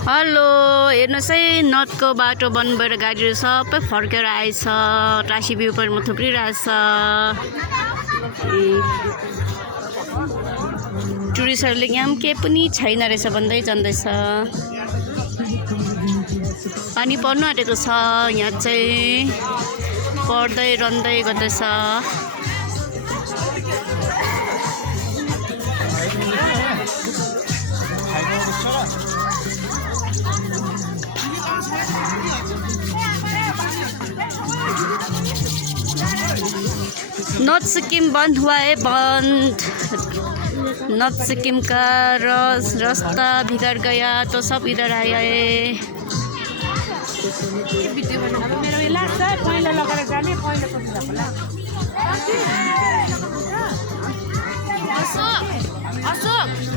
hello हेर्नुहोस् है नर्थको बाटो बन्द भएर गाडीहरू सबै फर्केर आएछ टासी भ्यू पोइन्टमा थुप्रिरहेछ टुरिस्टहरूले यहाँ पनि केही पनि छैन रहेछ भन्दै जाँदैछ पानी पर्नु आँटेको छ यहाँ चाहिँ पर्दै रन्दै गर्दैछ नॉर्थ सिक्किम बंद हुआ है बंद नॉर्थ सिक्किम का रास्ता बिगड़ गया तो सब इधर आया है अशोक